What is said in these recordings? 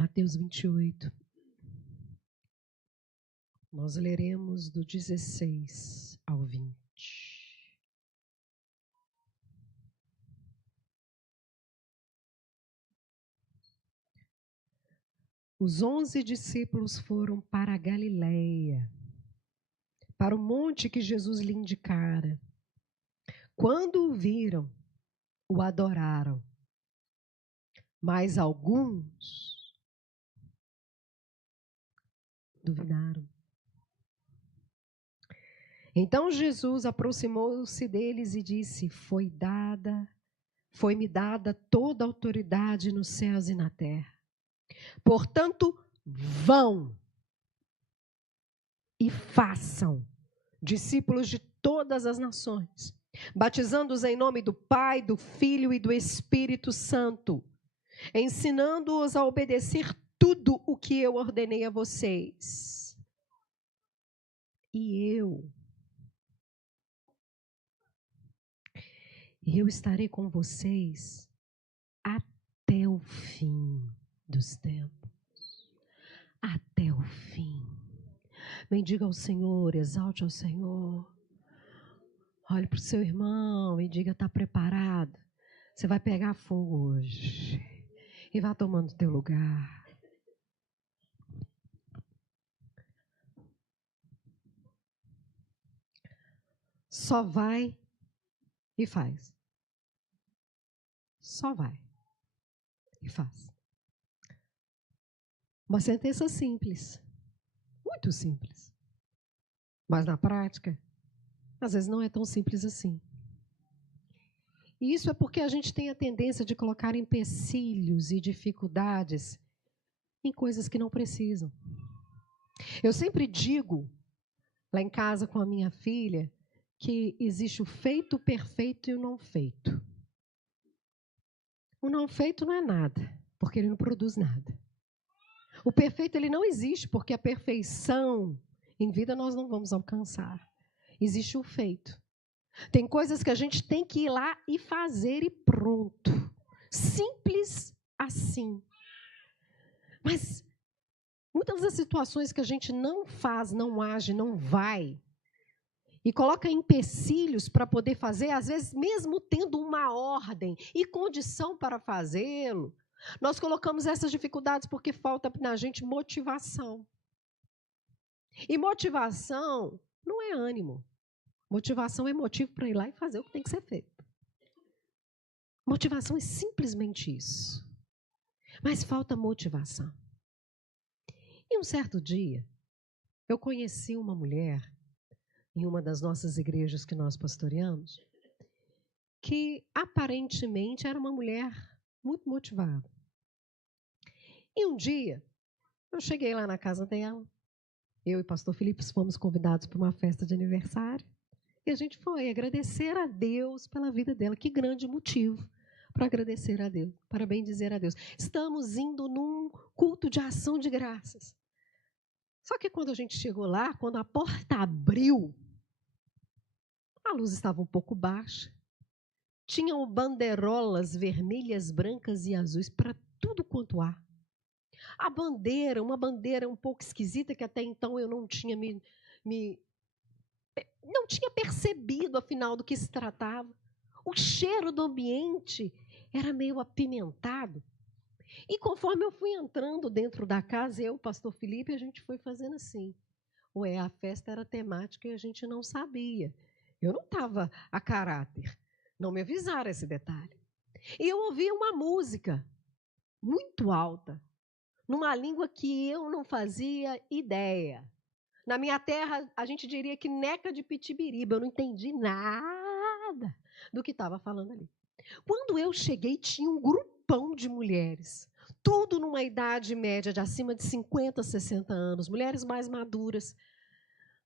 Mateus 28. Nós leremos do 16 ao 20. Os 11 discípulos foram para a Galileia, para o monte que Jesus lhe indicara. Quando o viram, o adoraram. Mas alguns duvidaram. Então Jesus aproximou-se deles e disse: Foi-me dada toda a autoridade nos céus e na terra. Portanto, vão e façam discípulos de todas as nações, batizando-os em nome do Pai, do Filho e do Espírito Santo, ensinando-os a obedecer tudo o que eu ordenei a vocês. E eu estarei com vocês até o fim dos tempos. Até o fim. Bendiga ao Senhor, exalte ao Senhor. Olhe para o seu irmão e diga: está preparado? Você vai pegar fogo hoje. E vá tomando o teu lugar. Só vai e faz. Só vai e faz. Uma sentença simples. Muito simples. Mas na prática, às vezes não é tão simples assim. E isso é porque a gente tem a tendência de colocar empecilhos e dificuldades em coisas que não precisam. Eu sempre digo, lá em casa com a minha filha, que existe o feito, o perfeito e o não feito. O não feito não é nada, porque ele não produz nada. O perfeito ele não existe, porque a perfeição em vida nós não vamos alcançar. Existe o feito. Tem coisas que a gente tem que ir lá e fazer e pronto. Simples assim. Mas muitas das situações que a gente não faz, não age, não vai, e coloca empecilhos para poder fazer, às vezes mesmo tendo uma ordem e condição para fazê-lo, nós colocamos essas dificuldades porque falta na gente motivação. E motivação não é ânimo. Motivação é motivo para ir lá e fazer o que tem que ser feito. Motivação é simplesmente isso. Mas falta motivação. E um certo dia, eu conheci uma mulher em uma das nossas igrejas que nós pastoreamos, que aparentemente era uma mulher muito motivada. E um dia, eu cheguei lá na casa dela, eu e o pastor Felipe fomos convidados para uma festa de aniversário, e a gente foi agradecer a Deus pela vida dela. Que grande motivo para agradecer a Deus, para bendizer a Deus. Estamos indo num culto de ação de graças. Só que quando a gente chegou lá, quando a porta abriu, a luz estava um pouco baixa. Tinham bandeirolas vermelhas, brancas e azuis para tudo quanto há. A bandeira, uma bandeira um pouco esquisita, que até então eu não tinha não tinha percebido, afinal, do que se tratava. O cheiro do ambiente era meio apimentado. E conforme eu fui entrando dentro da casa, eu, o pastor Felipe, a gente foi fazendo assim. Ué, a festa era temática e a gente não sabia. Eu não estava a caráter. Não me avisaram esse detalhe. E eu ouvi uma música muito alta, numa língua que eu não fazia ideia. Na minha terra, a gente diria que neca de pitibiriba. Eu não entendi nada do que estava falando ali. Quando eu cheguei, tinha um grupão de mulheres, tudo numa idade média de acima de 50, 60 anos, mulheres mais maduras,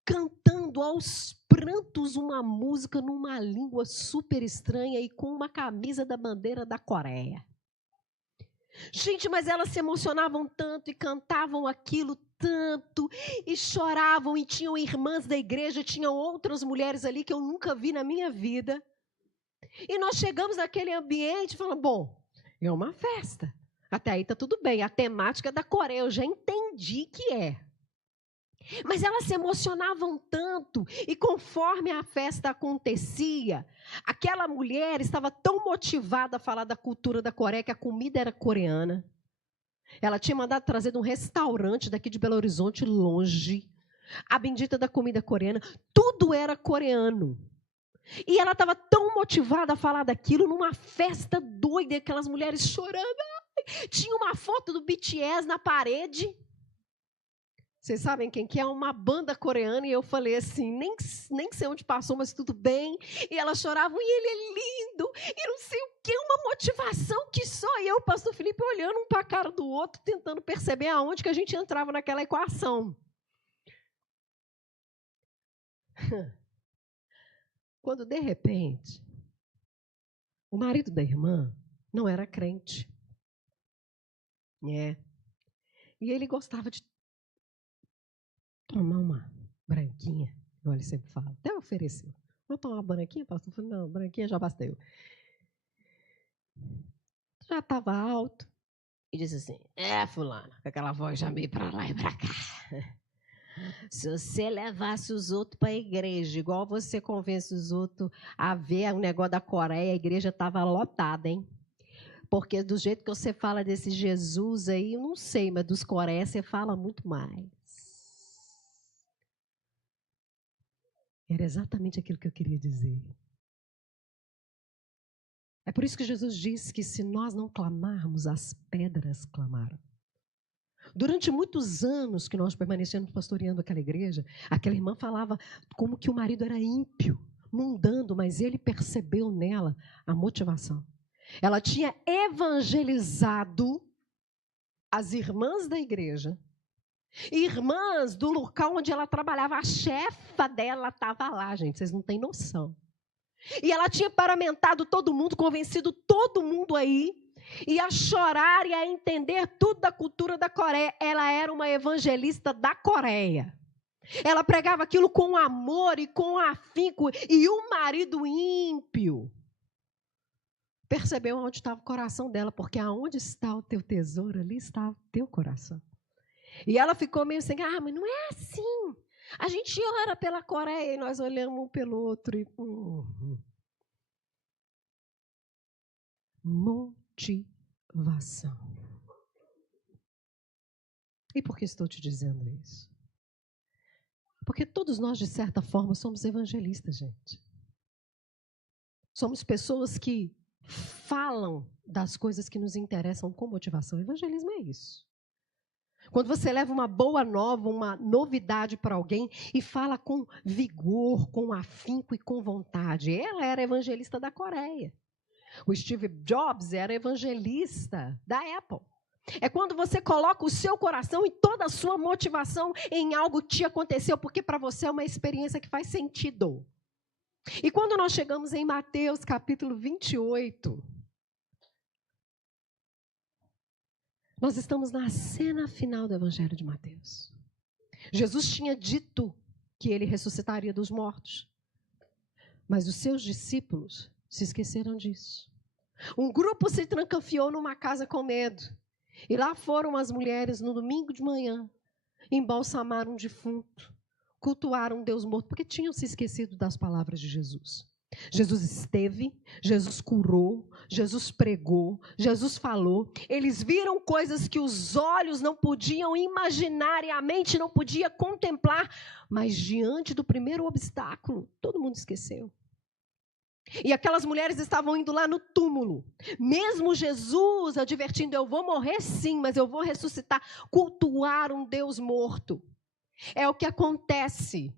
cantando aos prantos uma música numa língua super estranha e com uma camisa da bandeira da Coreia. Gente, mas elas se emocionavam tanto e cantavam aquilo tanto e choravam, e tinham irmãs da igreja, tinham outras mulheres ali que eu nunca vi na minha vida. E nós chegamos naquele ambiente e falamos, bom, é uma festa. Até aí está tudo bem. A temática da Coreia eu já entendi que é. Mas elas se emocionavam tanto, e conforme a festa acontecia, aquela mulher estava tão motivada a falar da cultura da Coreia, que a comida era coreana. Ela tinha mandado trazer de um restaurante daqui de Belo Horizonte, longe, a bendita da comida coreana. Tudo era coreano. E ela estava tão motivada a falar daquilo, numa festa doida, aquelas mulheres chorando. Tinha uma foto do BTS na parede. Vocês sabem quem que é? Uma banda coreana. E eu falei assim, nem sei onde passou, mas tudo bem. E elas choravam, e ele é lindo. E não sei o que, uma motivação que só eu, o pastor Felipe, olhando um para a cara do outro, tentando perceber aonde que a gente entrava naquela equação. Quando, de repente, o marido da irmã não era crente. É. E ele gostava de tomar uma branquinha, igual ele sempre fala. Até ofereceu. Vamos tomar uma branquinha, pastor? Eu falei, não, branquinha já basteu. Já estava alto. E disse assim, fulano, com aquela voz já meio para lá e para cá. Se você levasse os outros para a igreja, igual você convence os outros a ver o negócio da Coreia, a igreja estava lotada, hein? Porque do jeito que você fala desse Jesus aí, eu não sei, mas dos Coreia você fala muito mais. Era exatamente aquilo que eu queria dizer. É por isso que Jesus disse que se nós não clamarmos, as pedras clamaram. Durante muitos anos que nós permanecemos pastoreando aquela igreja, aquela irmã falava como que o marido era ímpio, mundano, mas ele percebeu nela a motivação. Ela tinha evangelizado as irmãs da igreja, irmãs do local onde ela trabalhava. A chefa dela estava lá, gente, vocês não têm noção. E ela tinha paramentado todo mundo, convencido todo mundo aí, e a chorar e a entender tudo da cultura da Coreia. Ela era uma evangelista da Coreia. Ela pregava aquilo com amor e com afinco. E o marido ímpio percebeu onde estava o coração dela, porque aonde está o teu tesouro, ali está o teu coração. E ela ficou meio assim, mas não é assim. A gente ora pela Coreia e nós olhamos um pelo outro e... Motivação. E por que estou te dizendo isso? Porque todos nós, de certa forma, somos evangelistas, gente. Somos pessoas que falam das coisas que nos interessam com motivação. Evangelismo é isso. Quando você leva uma boa nova, uma novidade para alguém e fala com vigor, com afinco e com vontade. Ela era evangelista da Coreia. O Steve Jobs era evangelista da Apple. É quando você coloca o seu coração e toda a sua motivação em algo que te aconteceu, porque para você é uma experiência que faz sentido. E quando nós chegamos em Mateus capítulo 28, nós estamos na cena final do Evangelho de Mateus. Jesus tinha dito que ele ressuscitaria dos mortos, mas os seus discípulos se esqueceram disso. Um grupo se trancafiou numa casa com medo. E lá foram as mulheres no domingo de manhã, embalsamar um defunto, cultuar um Deus morto, porque tinham se esquecido das palavras de Jesus. Jesus esteve, Jesus curou, Jesus pregou, Jesus falou. Eles viram coisas que os olhos não podiam imaginar e a mente não podia contemplar, mas diante do primeiro obstáculo, todo mundo esqueceu. E aquelas mulheres estavam indo lá no túmulo. Mesmo Jesus advertindo, eu vou morrer sim, mas eu vou ressuscitar. Cultuar um Deus morto. É o que acontece.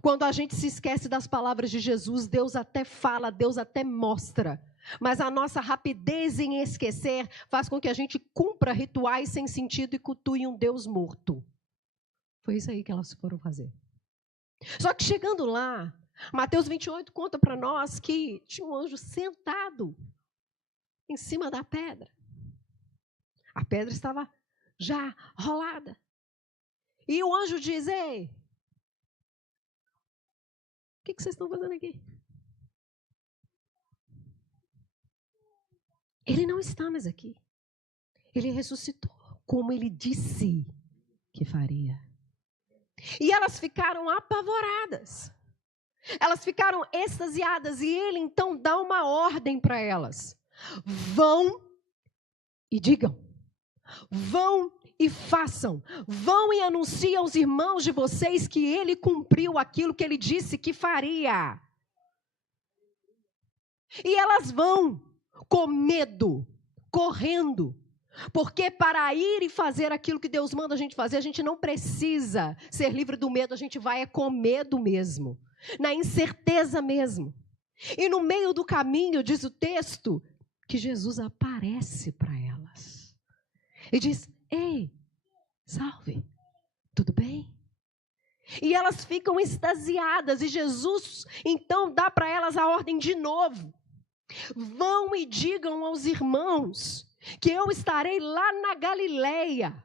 Quando a gente se esquece das palavras de Jesus, Deus até fala, Deus até mostra. Mas a nossa rapidez em esquecer faz com que a gente cumpra rituais sem sentido e cultue um Deus morto. Foi isso aí que elas foram fazer. Só que chegando lá, Mateus 28 conta para nós que tinha um anjo sentado em cima da pedra. A pedra estava já rolada. E o anjo diz, ei, o que vocês estão fazendo aqui? Ele não está mais aqui. Ele ressuscitou, como ele disse que faria. E elas ficaram apavoradas. Elas ficaram extasiadas. E ele então dá uma ordem para elas. Vão e digam. Vão e façam. Vão e anunciem aos irmãos de vocês que ele cumpriu aquilo que ele disse que faria. E elas vão com medo, correndo. Porque para ir e fazer aquilo que Deus manda a gente fazer, a gente não precisa ser livre do medo, a gente vai com medo mesmo, na incerteza mesmo. E no meio do caminho, diz o texto, que Jesus aparece para elas. E diz, ei, salve, tudo bem? E elas ficam extasiadas, e Jesus então dá para elas a ordem de novo. Vão e digam aos irmãos que eu estarei lá na Galileia,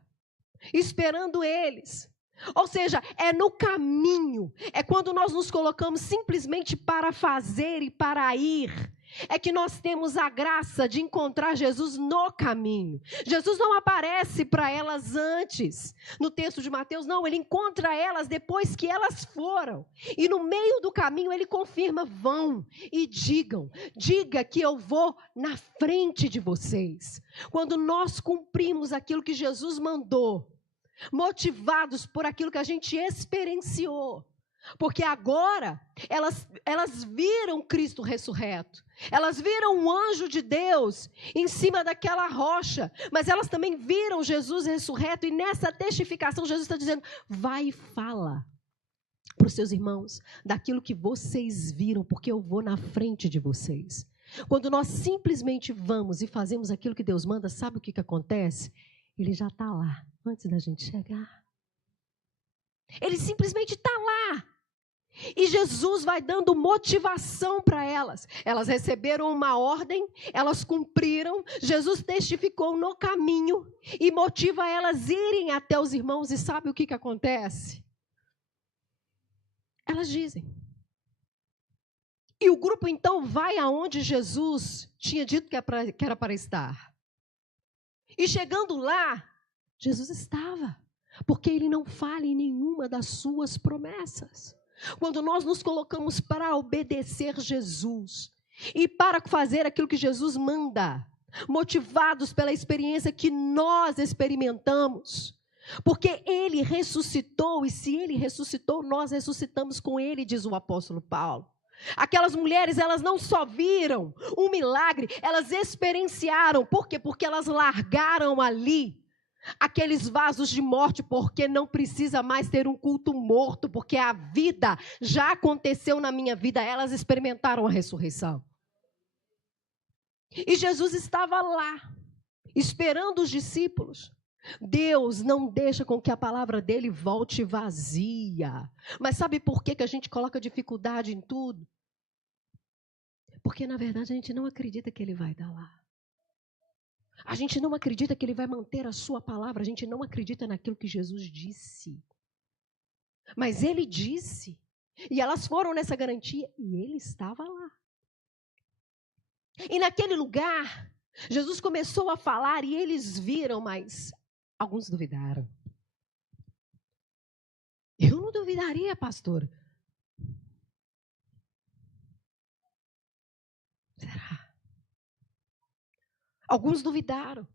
esperando eles. Ou seja, é no caminho, é quando nós nos colocamos simplesmente para fazer e para ir, é que nós temos a graça de encontrar Jesus no caminho. Jesus não aparece para elas antes, no texto de Mateus, não, ele encontra elas depois que elas foram. E no meio do caminho ele confirma, vão e digam, diga que eu vou na frente de vocês. Quando nós cumprimos aquilo que Jesus mandou, motivados por aquilo que a gente experienciou, porque agora elas viram Cristo ressurreto, elas viram o anjo de Deus em cima daquela rocha, mas elas também viram Jesus ressurreto, e nessa testificação Jesus está dizendo, vai e fala para os seus irmãos daquilo que vocês viram, porque eu vou na frente de vocês. Quando nós simplesmente vamos e fazemos aquilo que Deus manda, sabe o que acontece? Ele já está lá, antes da gente chegar. Ele simplesmente está lá. E Jesus vai dando motivação para elas. Elas receberam uma ordem, elas cumpriram. Jesus testificou no caminho e motiva elas a irem até os irmãos. E sabe o que acontece? Elas dizem. E o grupo então vai aonde Jesus tinha dito que era para estar. E chegando lá, Jesus estava, porque ele não falha em nenhuma das suas promessas. Quando nós nos colocamos para obedecer Jesus e para fazer aquilo que Jesus manda, motivados pela experiência que nós experimentamos, porque ele ressuscitou, e se ele ressuscitou, nós ressuscitamos com ele, diz o apóstolo Paulo. Aquelas mulheres, elas não só viram um milagre, elas experienciaram. Por quê? Porque elas largaram ali aqueles vasos de morte, porque não precisa mais ter um culto morto, porque a vida já aconteceu na minha vida, elas experimentaram a ressurreição. E Jesus estava lá, esperando os discípulos. Deus não deixa com que a palavra dele volte vazia. Mas sabe por que a gente coloca dificuldade em tudo? Porque, na verdade, a gente não acredita que ele vai dar lá. A gente não acredita que ele vai manter a sua palavra. A gente não acredita naquilo que Jesus disse. Mas ele disse. E elas foram nessa garantia. E ele estava lá. E naquele lugar, Jesus começou a falar e eles viram, mas alguns duvidaram. Eu não duvidaria, pastor. Será? Alguns duvidaram.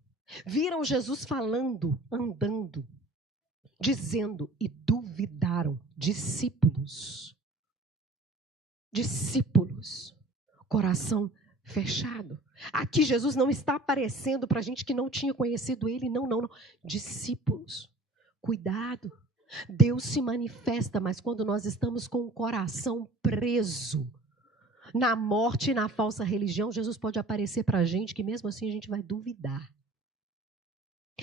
Viram Jesus falando, andando, dizendo, e duvidaram. Discípulos. Discípulos. Coração fechado. Aqui Jesus não está aparecendo para gente que não tinha conhecido ele. Não. Discípulos. Cuidado. Deus se manifesta, mas quando nós estamos com o coração preso na morte e na falsa religião, Jesus pode aparecer para a gente que mesmo assim a gente vai duvidar.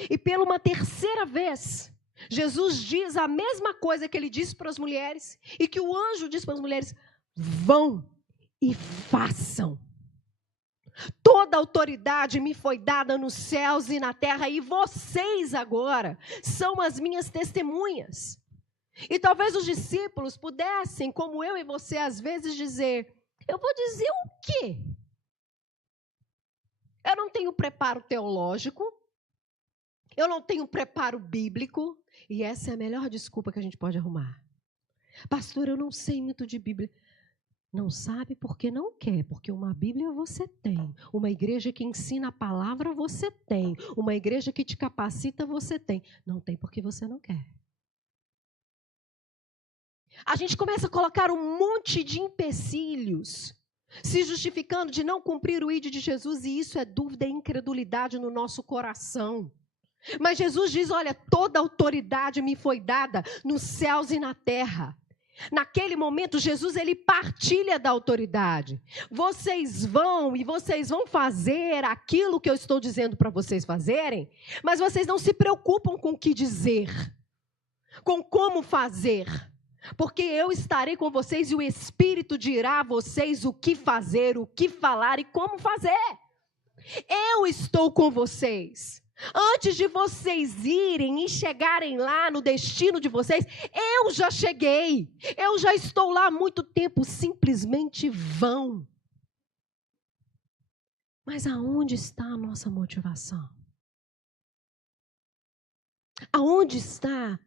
E pela uma terceira vez, Jesus diz a mesma coisa que ele disse para as mulheres e que o anjo disse para as mulheres: vão e façam. Toda autoridade me foi dada nos céus e na terra, e vocês agora são as minhas testemunhas. E talvez os discípulos pudessem, como eu e você, às vezes dizer: eu vou dizer o quê? Eu não tenho preparo teológico, Eu não tenho preparo bíblico. E essa é a melhor desculpa que a gente pode arrumar. Pastor, eu não sei muito de Bíblia. Não sabe porque não quer, porque uma Bíblia você tem. Uma igreja que ensina a palavra você tem. Uma igreja que te capacita você tem. Não tem porque você não quer. A gente começa a colocar um monte de empecilhos, se justificando de não cumprir o ID de Jesus, e isso é dúvida e incredulidade no nosso coração. Mas Jesus diz, olha, toda autoridade me foi dada nos céus e na terra. Naquele momento, Jesus, ele partilha da autoridade. Vocês vão fazer aquilo que eu estou dizendo para vocês fazerem, mas vocês não se preocupam com o que dizer, com como fazer. Porque eu estarei com vocês e o Espírito dirá a vocês o que fazer, o que falar e como fazer. Eu estou com vocês. Antes de vocês irem e chegarem lá no destino de vocês, eu já cheguei. Eu já estou lá há muito tempo, simplesmente vão. Mas aonde está a nossa motivação? Aonde está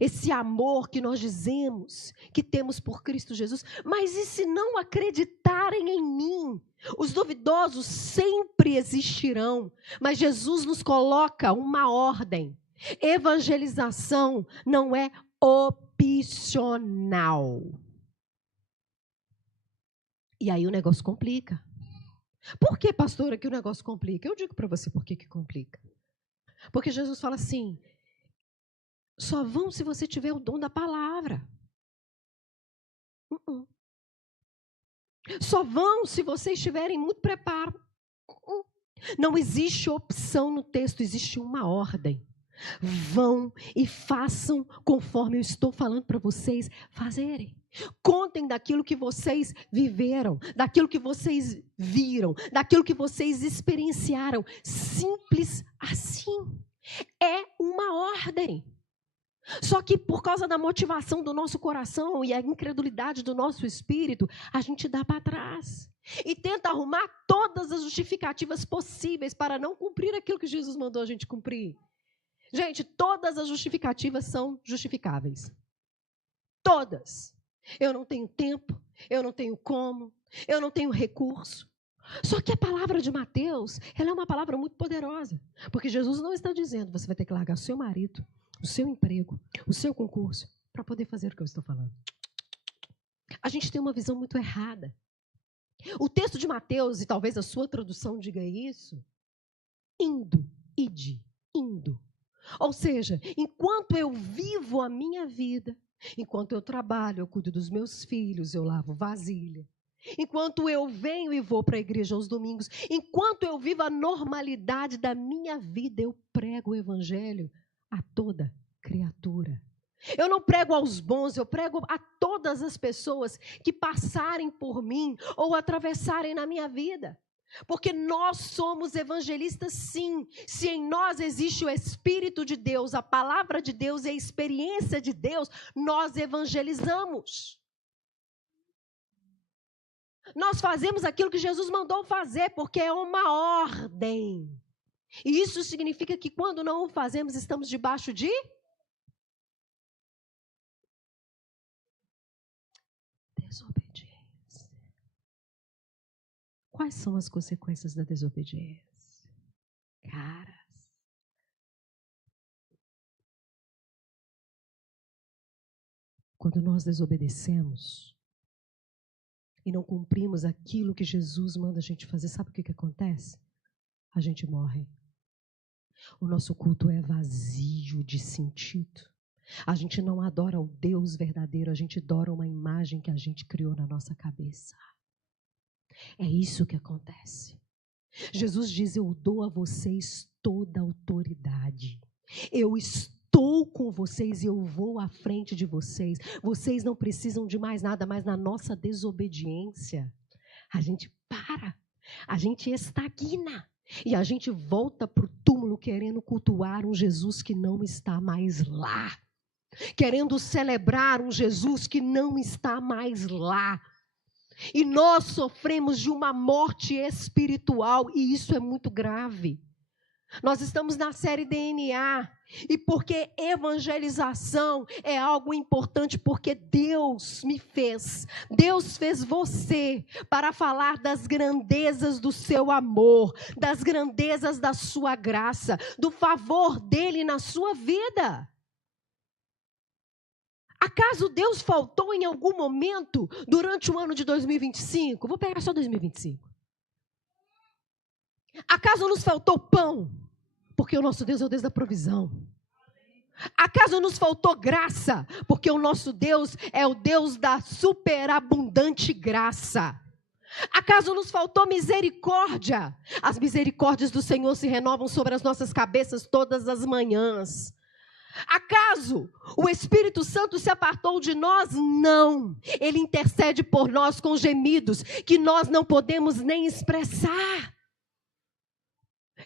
esse amor que nós dizemos que temos por Cristo Jesus? Mas e se não acreditarem em mim? Os duvidosos sempre existirão, mas Jesus nos coloca uma ordem. Evangelização não é opcional. E aí o negócio complica. Por que, pastora, que o negócio complica? Eu digo para você por que complica. Porque Jesus fala assim, só vão se você tiver o dom da palavra. Só vão se vocês tiverem muito preparo. Não existe opção no texto, existe uma ordem. Vão e façam conforme eu estou falando para vocês fazerem. Contem daquilo que vocês viveram, daquilo que vocês viram, daquilo que vocês experienciaram. Simples assim. É uma ordem. Só que por causa da motivação do nosso coração e a incredulidade do nosso espírito, a gente dá para trás. E tenta arrumar todas as justificativas possíveis para não cumprir aquilo que Jesus mandou a gente cumprir. Gente, todas as justificativas são justificáveis. Todas. Eu não tenho tempo, eu não tenho como, eu não tenho recurso. Só que a palavra de Mateus, ela é uma palavra muito poderosa. Porque Jesus não está dizendo, você vai ter que largar o seu marido, o seu emprego, o seu concurso, para poder fazer o que eu estou falando. A gente tem uma visão muito errada. O texto de Mateus, e talvez a sua tradução diga isso, indo, ide, indo. Ou seja, enquanto eu vivo a minha vida, enquanto eu trabalho, eu cuido dos meus filhos, eu lavo vasilha. Enquanto eu venho e vou para a igreja aos domingos, enquanto eu vivo a normalidade da minha vida, eu prego o evangelho a toda criatura. Eu não prego aos bons, eu prego a todas as pessoas que passarem por mim ou atravessarem na minha vida. Porque nós somos evangelistas, sim. Se em nós existe o Espírito de Deus, a palavra de Deus e a experiência de Deus, nós evangelizamos. Nós fazemos aquilo que Jesus mandou fazer, porque é uma ordem. E isso significa que quando não o fazemos, estamos debaixo de desobediência. Quais são as consequências da desobediência? Caras. Quando nós desobedecemos e não cumprimos aquilo que Jesus manda a gente fazer, sabe o que acontece? A gente morre. O nosso culto é vazio de sentido. A gente não adora o Deus verdadeiro, a gente adora uma imagem que a gente criou na nossa cabeça. É isso que acontece. Jesus diz, eu dou a vocês toda a autoridade. Eu estou com vocês e eu vou à frente de vocês. Vocês não precisam de mais nada, mas na nossa desobediência, a gente para, a gente estagna. E a gente volta para o túmulo querendo cultuar um Jesus que não está mais lá. Querendo celebrar um Jesus que não está mais lá. E nós sofremos de uma morte espiritual e isso é muito grave. Nós estamos na série DNA. E porque evangelização é algo importante, porque Deus me fez. Deus fez você para falar das grandezas do seu amor, das grandezas da sua graça, do favor dele na sua vida. Acaso Deus faltou em algum momento durante o ano de 2025? Vou pegar só 2025. Acaso nos faltou pão? Porque o nosso Deus é o Deus da provisão. Acaso nos faltou graça? Porque o nosso Deus é o Deus da superabundante graça. Acaso nos faltou misericórdia? As misericórdias do Senhor se renovam sobre as nossas cabeças todas as manhãs. Acaso o Espírito Santo se apartou de nós? Não. Ele intercede por nós com gemidos que nós não podemos nem expressar.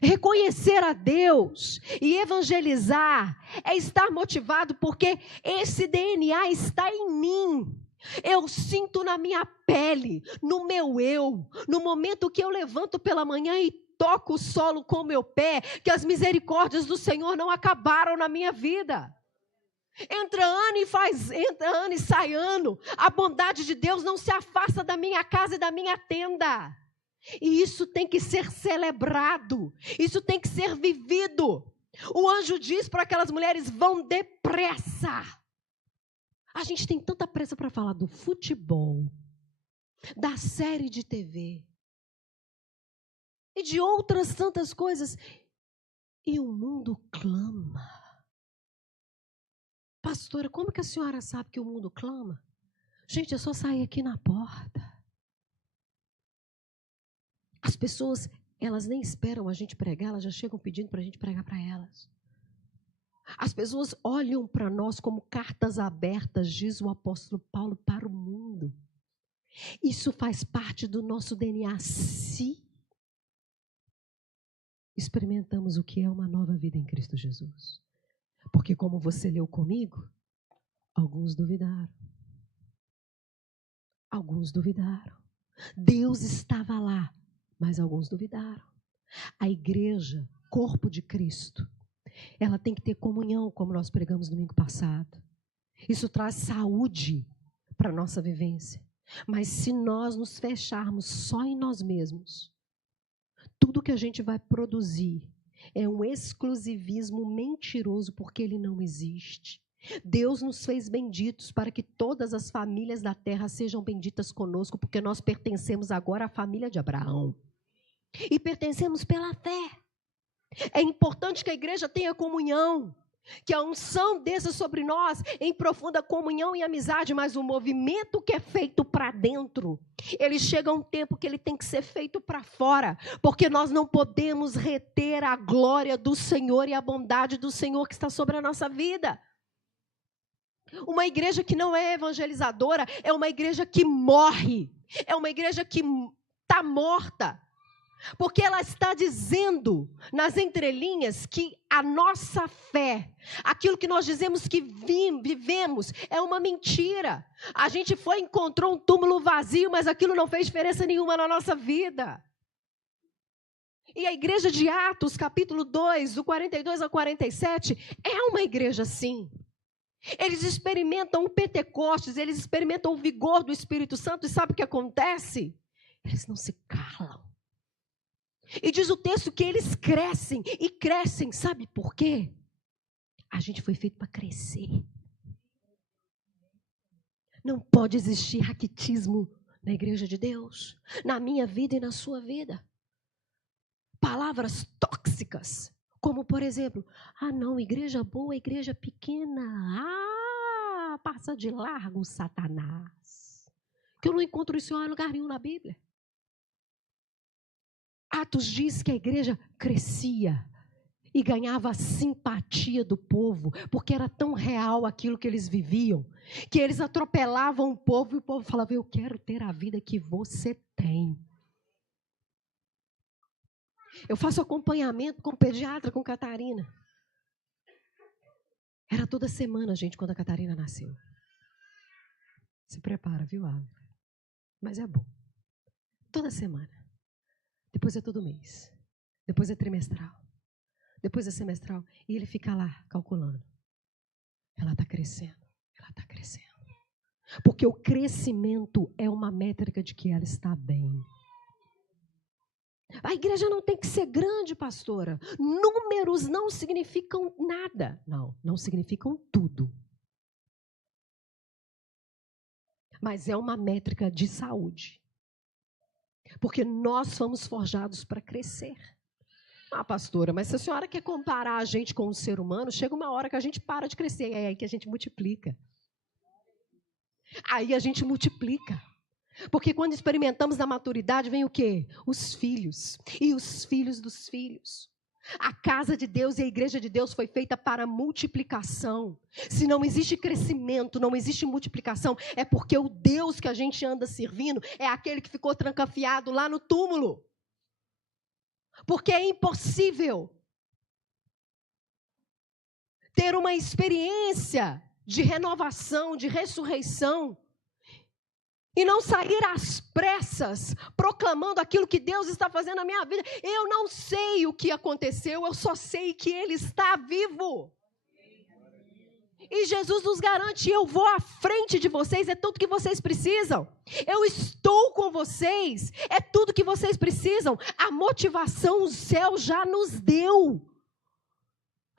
Reconhecer a Deus e evangelizar é estar motivado porque esse DNA está em mim. Eu sinto na minha pele, no meu eu, no momento que eu levanto pela manhã e toco o solo com o meu pé, que as misericórdias do Senhor não acabaram na minha vida. Entra ano e sai ano, a bondade de Deus não se afasta da minha casa e da minha tenda. E isso tem que ser celebrado, isso tem que ser vivido. O anjo diz para aquelas mulheres: vão depressa. A gente tem tanta pressa para falar do futebol, da série de TV e de outras tantas coisas. E o mundo clama. Pastora, como que a senhora sabe que o mundo clama? Gente, é só sair aqui na porta. As pessoas, elas nem esperam a gente pregar, elas já chegam pedindo para a gente pregar para elas. As pessoas olham para nós como cartas abertas, diz o apóstolo Paulo, para o mundo. Isso faz parte do nosso DNA. Se experimentamos o que é uma nova vida em Cristo Jesus. Porque como você leu comigo, alguns duvidaram. Alguns duvidaram. Deus estava lá, mas alguns duvidaram. A igreja, corpo de Cristo, ela tem que ter comunhão, como nós pregamos domingo passado. Isso traz saúde para a nossa vivência. Mas se nós nos fecharmos só em nós mesmos, tudo que a gente vai produzir é um exclusivismo mentiroso, porque ele não existe. Deus nos fez benditos para que todas as famílias da terra sejam benditas conosco, porque nós pertencemos agora à família de Abraão. E pertencemos pela fé. É importante que a igreja tenha comunhão, que a unção desça sobre nós em profunda comunhão e amizade, mas o movimento que é feito para dentro, ele chega a um tempo que ele tem que ser feito para fora, porque nós não podemos reter a glória do Senhor e a bondade do Senhor que está sobre a nossa vida. Uma igreja que não é evangelizadora é uma igreja que morre, é uma igreja que está morta. Porque ela está dizendo nas entrelinhas que a nossa fé, aquilo que nós dizemos que vivemos, é uma mentira. A gente foi e encontrou um túmulo vazio, mas aquilo não fez diferença nenhuma na nossa vida. E a igreja de Atos, capítulo 2, do 42 ao 47, é uma igreja assim. Eles experimentam o Pentecostes, eles experimentam o vigor do Espírito Santo, e sabe o que acontece? Eles não se calam. E diz o texto que eles crescem, e crescem, sabe por quê? A gente foi feito para crescer. Não pode existir raquitismo na igreja de Deus, na minha vida e na sua vida. Palavras tóxicas, como por exemplo, não, igreja boa, igreja pequena, passa de largo Satanás. Que eu não encontro isso em lugar nenhum na Bíblia. Atos diz que a igreja crescia e ganhava a simpatia do povo, porque era tão real aquilo que eles viviam, que eles atropelavam o povo e o povo falava: eu quero ter a vida que você tem. Eu faço acompanhamento com pediatra, com Catarina. Era toda semana, gente, quando a Catarina nasceu. Se prepara, viu, Álvaro? Mas é bom. Toda semana. Depois é todo mês. Depois é trimestral. depois da semestral, e ele fica lá calculando. Ela está crescendo, ela está crescendo. Porque o crescimento é uma métrica de que ela está bem. A igreja não tem que ser grande, pastora. Números não significam nada. Não significam tudo. Mas é uma métrica de saúde. Porque nós fomos forjados para crescer. Ah, pastora, mas se a senhora quer comparar a gente com um ser humano, chega uma hora que a gente para de crescer. É aí que a gente multiplica. Aí a gente multiplica. Porque quando experimentamos da maturidade, vem o quê? Os filhos. E os filhos dos filhos. A casa de Deus e a igreja de Deus foi feita para multiplicação. Se não existe crescimento, não existe multiplicação, é porque o Deus que a gente anda servindo é aquele que ficou trancafiado lá no túmulo. Porque é impossível ter uma experiência de renovação, de ressurreição, e não sair às pressas, proclamando aquilo que Deus está fazendo na minha vida. Eu não sei o que aconteceu, eu só sei que Ele está vivo. E Jesus nos garante, eu vou à frente de vocês, é tudo que vocês precisam. Eu estou com vocês, é tudo que vocês precisam. A motivação o céu já nos deu.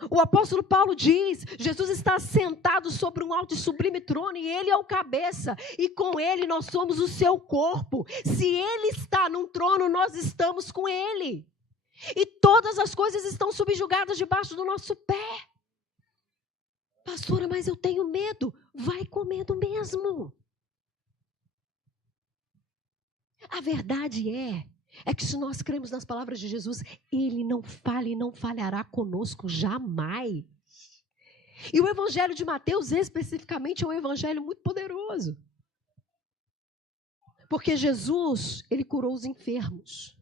O apóstolo Paulo diz, Jesus está sentado sobre um alto e sublime trono e Ele é o cabeça. E com Ele nós somos o seu corpo. Se Ele está num trono, nós estamos com Ele. E todas as coisas estão subjugadas debaixo do nosso pé. Pastora, mas eu tenho medo. Vai com medo mesmo. A verdade é que se nós cremos nas palavras de Jesus, Ele não falha e não falhará conosco jamais. E o evangelho de Mateus, especificamente, é um evangelho muito poderoso. Porque Jesus, Ele curou os enfermos.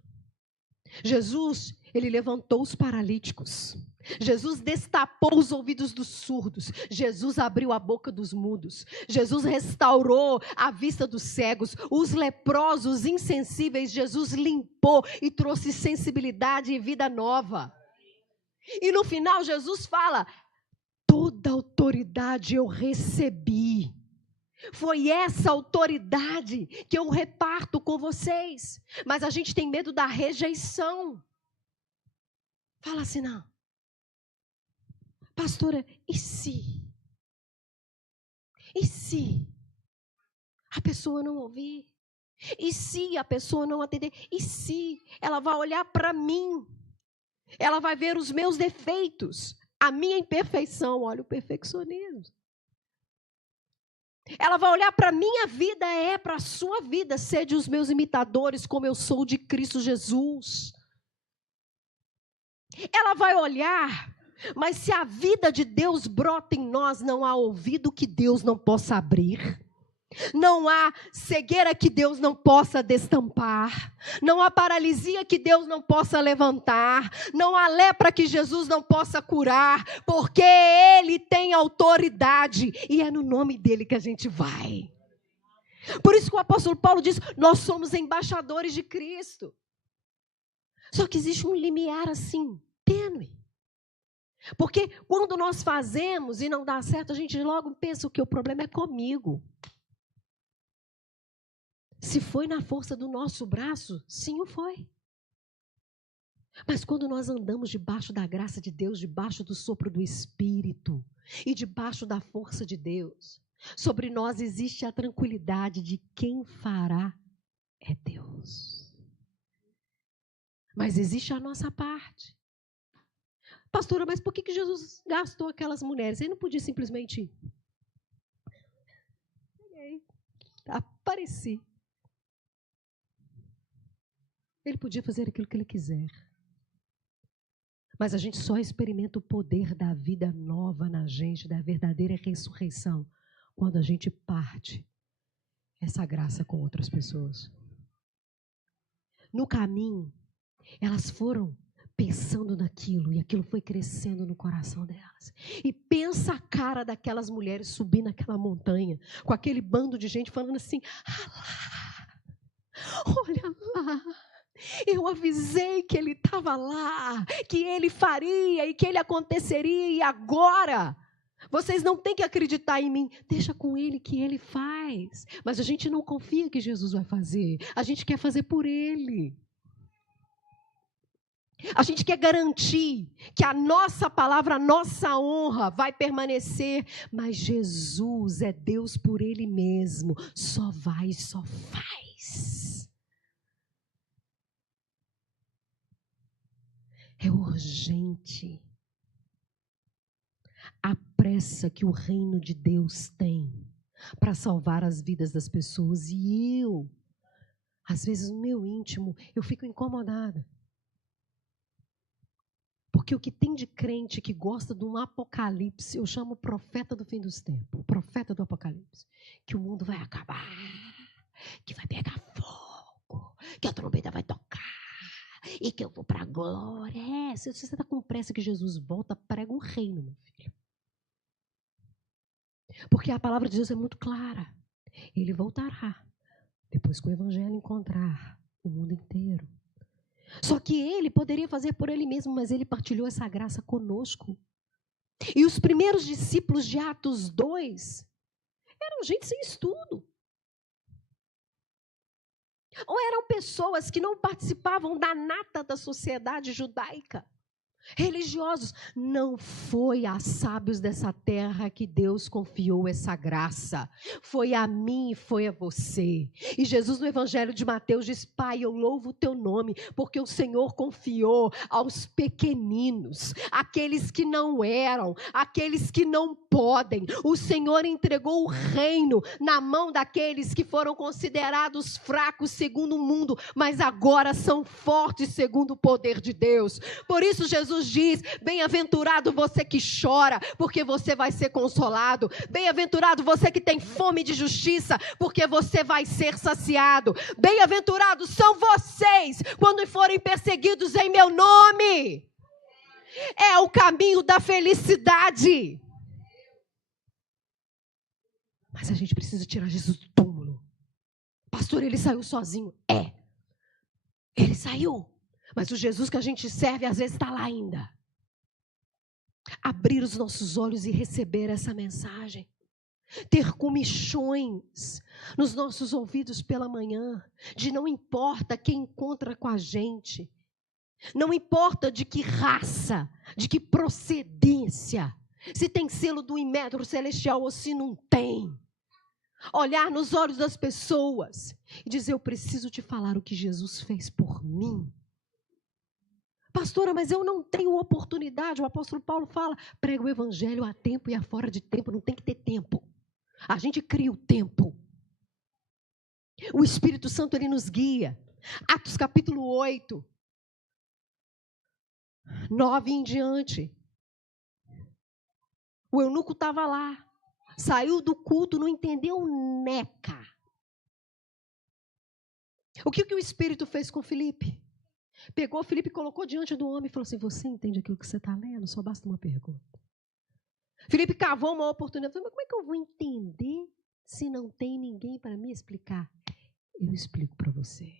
Jesus, Ele levantou os paralíticos. Jesus destapou os ouvidos dos surdos. Jesus abriu a boca dos mudos. Jesus restaurou a vista dos cegos. Os leprosos, insensíveis, Jesus limpou e trouxe sensibilidade e vida nova. E no final Jesus fala, toda autoridade eu recebi. Foi essa autoridade que eu reparto com vocês. Mas a gente tem medo da rejeição. Fala assim, não. Pastora, e se? E se a pessoa não ouvir? E se a pessoa não atender? E se ela vai olhar para mim? Ela vai ver os meus defeitos, a minha imperfeição, olha o perfeccionismo. Ela vai olhar para a minha vida, para a sua vida, sede os meus imitadores como eu sou de Cristo Jesus. Ela vai olhar... Mas se a vida de Deus brota em nós, não há ouvido que Deus não possa abrir. Não há cegueira que Deus não possa destampar. Não há paralisia que Deus não possa levantar. Não há lepra que Jesus não possa curar. Porque Ele tem autoridade. E é no nome dEle que a gente vai. Por isso que o apóstolo Paulo diz, nós somos embaixadores de Cristo. Só que existe um limiar assim, tênue. Porque quando nós fazemos e não dá certo, a gente logo pensa que o problema é comigo. Se foi na força do nosso braço, sim, o foi. Mas quando nós andamos debaixo da graça de Deus, debaixo do sopro do Espírito e debaixo da força de Deus, sobre nós existe a tranquilidade de quem fará é Deus. Mas existe a nossa parte. Pastora, mas por que Jesus gastou aquelas mulheres? Ele não podia simplesmente... Apareci. Ele podia fazer aquilo que Ele quiser. Mas a gente só experimenta o poder da vida nova na gente, da verdadeira ressurreição, quando a gente parte essa graça com outras pessoas. No caminho, elas foram pensando naquilo, e aquilo foi crescendo no coração delas. E pensa a cara daquelas mulheres subindo aquela montanha, com aquele bando de gente falando assim, olha lá, Eu avisei que ele estava lá, que ele faria e que ele aconteceria, e agora vocês não têm que acreditar em mim. Deixa com ele que ele faz. Mas a gente não confia que Jesus vai fazer. A gente quer fazer por ele. A gente quer garantir que a nossa palavra, a nossa honra vai permanecer. Mas Jesus é Deus por ele mesmo. Só vai, só faz. É urgente. A pressa que o reino de Deus tem para salvar as vidas das pessoas. E eu, às vezes no meu íntimo, eu fico incomodada. Porque o que tem de crente que gosta de um apocalipse, eu chamo o profeta do fim dos tempos, o profeta do apocalipse, que o mundo vai acabar, que vai pegar fogo, que a trombeta vai tocar, e que eu vou para a glória. Se você está com pressa que Jesus volta, prega o reino, meu filho. Porque a palavra de Deus é muito clara. Ele voltará, depois que o evangelho encontrar o mundo inteiro. Só que ele poderia fazer por ele mesmo, mas ele partilhou essa graça conosco. E os primeiros discípulos de Atos 2 eram gente sem estudo. Ou eram pessoas que não participavam da nata da sociedade judaica. Religiosos. Não foi a sábios dessa terra que Deus confiou essa graça. Foi a mim e foi a você. E Jesus no Evangelho de Mateus diz: Pai, eu louvo o teu nome, porque o Senhor confiou aos pequeninos, aqueles que não eram, aqueles que não podem. O Senhor entregou o reino na mão daqueles que foram considerados fracos segundo o mundo, mas agora são fortes segundo o poder de Deus. Por isso Jesus diz: bem-aventurado você que chora, porque você vai ser consolado. Bem-aventurado você que tem fome de justiça, porque você vai ser saciado. Bem-aventurados são vocês quando forem perseguidos em meu nome. É o caminho da felicidade. Mas a gente precisa tirar Jesus do túmulo. Pastor, ele saiu sozinho. Ele saiu. Mas o Jesus que a gente serve, às vezes, está lá ainda. Abrir os nossos olhos e receber essa mensagem. Ter comichões nos nossos ouvidos pela manhã, de não importa quem encontra com a gente. Não importa de que raça, de que procedência. Se tem selo do Imetro Celestial ou se não tem. Olhar nos olhos das pessoas e dizer: eu preciso te falar o que Jesus fez por mim. Pastora, mas eu não tenho oportunidade. O apóstolo Paulo fala: prega o evangelho a tempo e a fora de tempo. Não tem que ter tempo. A gente cria o tempo. O Espírito Santo, ele nos guia. Atos capítulo 8, 9 em diante. O eunuco estava lá. Saiu do culto, não entendeu neca. O que o Espírito fez com Filipe? Pegou Filipe e colocou diante do homem e falou assim: você entende aquilo que você está lendo? Só basta uma pergunta. Filipe cavou uma oportunidade. Falei: mas como é que eu vou entender se não tem ninguém para me explicar? Eu explico para você.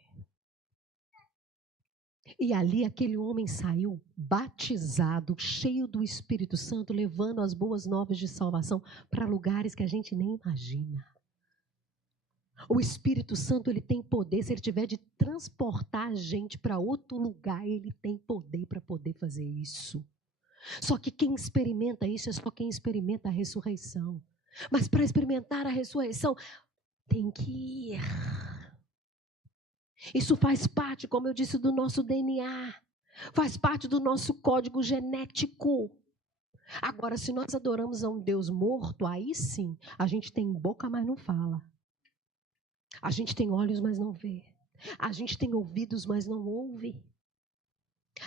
E ali aquele homem saiu batizado, cheio do Espírito Santo, levando as boas novas de salvação para lugares que a gente nem imagina. O Espírito Santo, ele tem poder. Se ele tiver de transportar a gente para outro lugar, ele tem poder para poder fazer isso. Só que quem experimenta isso é só quem experimenta a ressurreição. Mas para experimentar a ressurreição, tem que ir. Isso faz parte, como eu disse, do nosso DNA. Faz parte do nosso código genético. Agora, se nós adoramos a um Deus morto, aí sim, a gente tem boca, mas não fala. A gente tem olhos, mas não vê. A gente tem ouvidos, mas não ouve.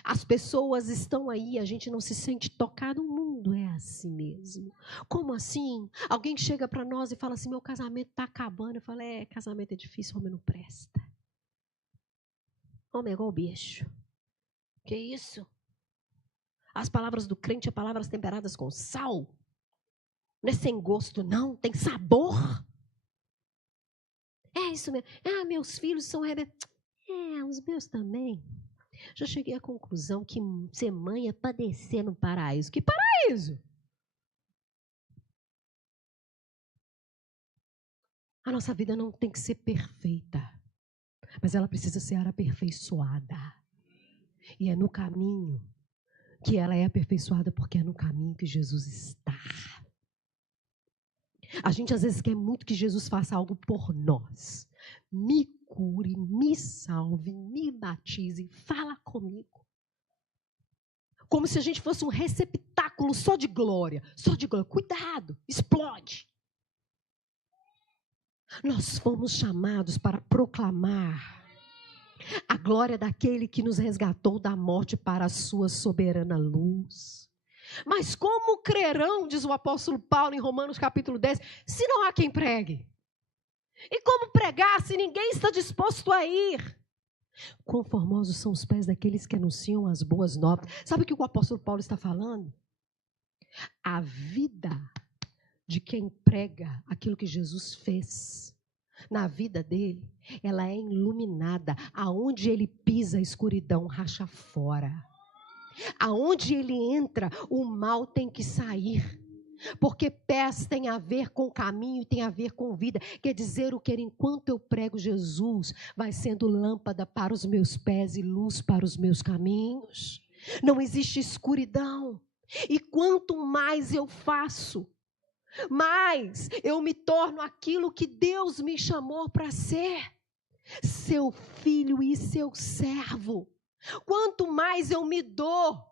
As pessoas estão aí, a gente não se sente tocado. O mundo é assim mesmo. Como assim? Alguém chega para nós e fala assim: meu casamento está acabando. Eu falo: casamento é difícil, homem não presta. Homem é igual bicho. Que isso? As palavras do crente são palavras temperadas com sal. Não é sem gosto, não. Tem sabor. É isso mesmo. Meus filhos são rebeldes. os meus também. Já cheguei à conclusão que ser mãe é padecer no paraíso. Que paraíso? A nossa vida não tem que ser perfeita, mas ela precisa ser aperfeiçoada. E é no caminho que ela é aperfeiçoada, porque é no caminho que Jesus está. A gente às vezes quer muito que Jesus faça algo por nós. Me cure, me salve, me batize, fala comigo. Como se a gente fosse um receptáculo só de glória. Só de glória. Cuidado, explode. Nós fomos chamados para proclamar a glória daquele que nos resgatou da morte para a sua soberana luz. Mas como crerão, diz o apóstolo Paulo em Romanos capítulo 10, se não há quem pregue? E como pregar se ninguém está disposto a ir? Quão formosos são os pés daqueles que anunciam as boas novas. Sabe o que o apóstolo Paulo está falando? A vida de quem prega aquilo que Jesus fez na vida dele, ela é iluminada. Aonde ele pisa, a escuridão racha fora. Aonde ele entra, o mal tem que sair. Porque pés tem a ver com caminho e tem a ver com vida. Quer dizer o que? Enquanto eu prego Jesus, vai sendo lâmpada para os meus pés e luz para os meus caminhos. Não existe escuridão. E quanto mais eu faço, mais eu me torno aquilo que Deus me chamou para ser. Seu filho e seu servo. Quanto mais eu me dou,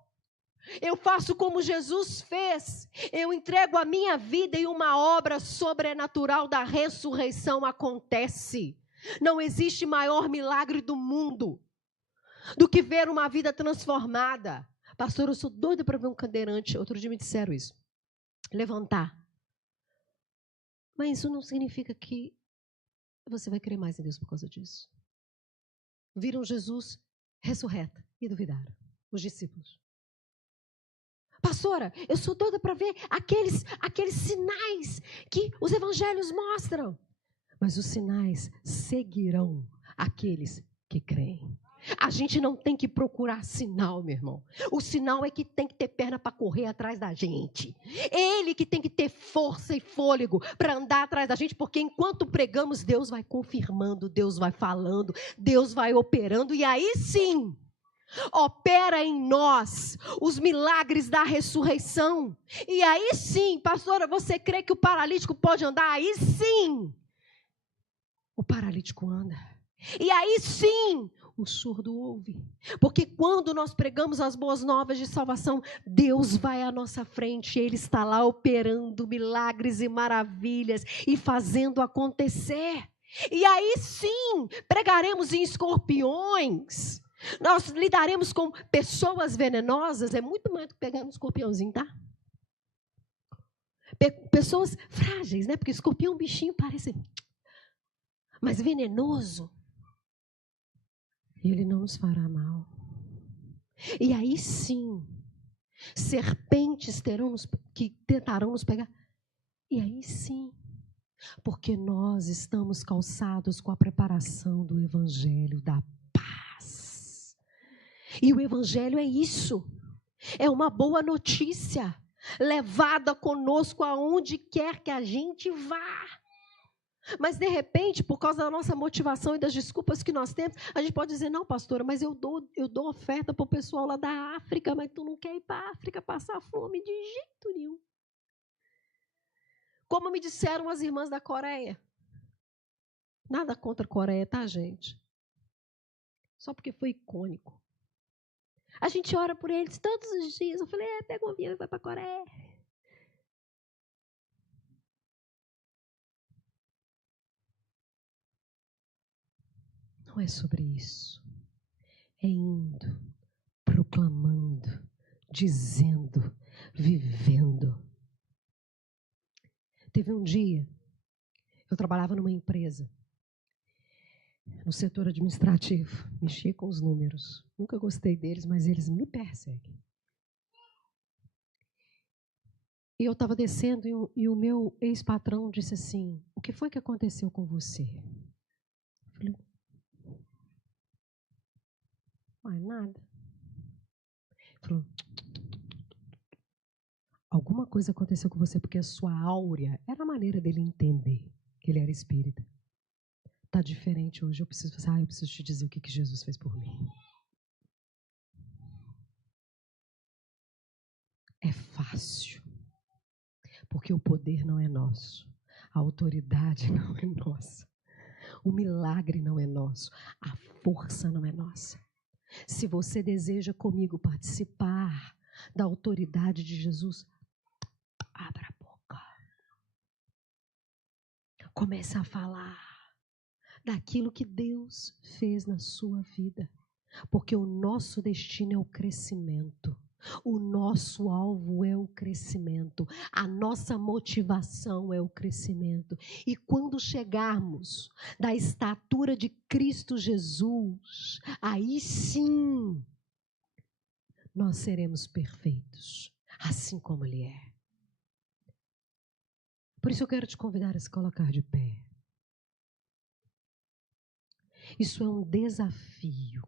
eu faço como Jesus fez. Eu entrego a minha vida e uma obra sobrenatural da ressurreição acontece. Não existe maior milagre do mundo do que ver uma vida transformada. Pastor, eu sou doida para ver um cadeirante. Outro dia me disseram isso. Levantar. Mas isso não significa que você vai crer mais em Deus por causa disso. Viram Jesus ressurreto e duvidaram. Os discípulos. Pastora, eu sou doida para ver aqueles sinais que os evangelhos mostram. Mas os sinais seguirão aqueles que creem. A gente não tem que procurar sinal, meu irmão. O sinal é que tem que ter perna para correr atrás da gente. Ele que tem que ter força e fôlego para andar atrás da gente, porque enquanto pregamos, Deus vai confirmando, Deus vai falando, Deus vai operando, e aí sim, opera em nós os milagres da ressurreição. E aí sim, pastora, você crê que o paralítico pode andar? Aí sim, o paralítico anda. E aí sim, o surdo ouve. Porque quando nós pregamos as boas novas de salvação, Deus vai à nossa frente. Ele está lá operando milagres e maravilhas e fazendo acontecer. E aí sim, pregaremos em escorpiões. Nós lidaremos com pessoas venenosas. É muito mais do que pegar um escorpiãozinho, tá? Pessoas frágeis, né? Porque escorpião é um bichinho, parece... mas venenoso. E ele não nos fará mal. E aí sim, serpentes que tentarão nos pegar. E aí sim, porque nós estamos calçados com a preparação do evangelho da paz. E o evangelho é isso. É uma boa notícia, levada conosco aonde quer que a gente vá. Mas, de repente, por causa da nossa motivação e das desculpas que nós temos, a gente pode dizer, não, pastora, mas eu dou oferta para o pessoal lá da África, mas tu não quer ir para a África passar fome de jeito nenhum. Como me disseram as irmãs da Coreia. Nada contra a Coreia, tá, gente? Só porque foi icônico. A gente ora por eles todos os dias. Eu falei, pega um avião e vai para a Coreia. Não é sobre isso. É indo, proclamando, dizendo, vivendo. Teve um dia, eu trabalhava numa empresa, no setor administrativo, mexia com os números. Nunca gostei deles, mas eles me perseguem. E eu estava descendo e o meu ex-patrão disse assim, o que foi que aconteceu com você? Eu falei, Uai, nada. Ele falou, alguma coisa aconteceu com você, porque a sua áurea era a maneira dele entender que ele era espírita. Está diferente hoje, eu preciso te dizer o que Jesus fez por mim. É fácil, porque o poder não é nosso, a autoridade não é nossa, o milagre não é nosso, a força não é nossa. Se você deseja comigo participar da autoridade de Jesus, abra a boca. Comece a falar daquilo que Deus fez na sua vida. Porque o nosso destino é o crescimento. O nosso alvo é o crescimento. A nossa motivação é o crescimento. E quando chegarmos da estatura de Cristo Jesus, aí sim nós seremos perfeitos, assim como Ele é. Por isso eu quero te convidar a se colocar de pé. Isso é um desafio.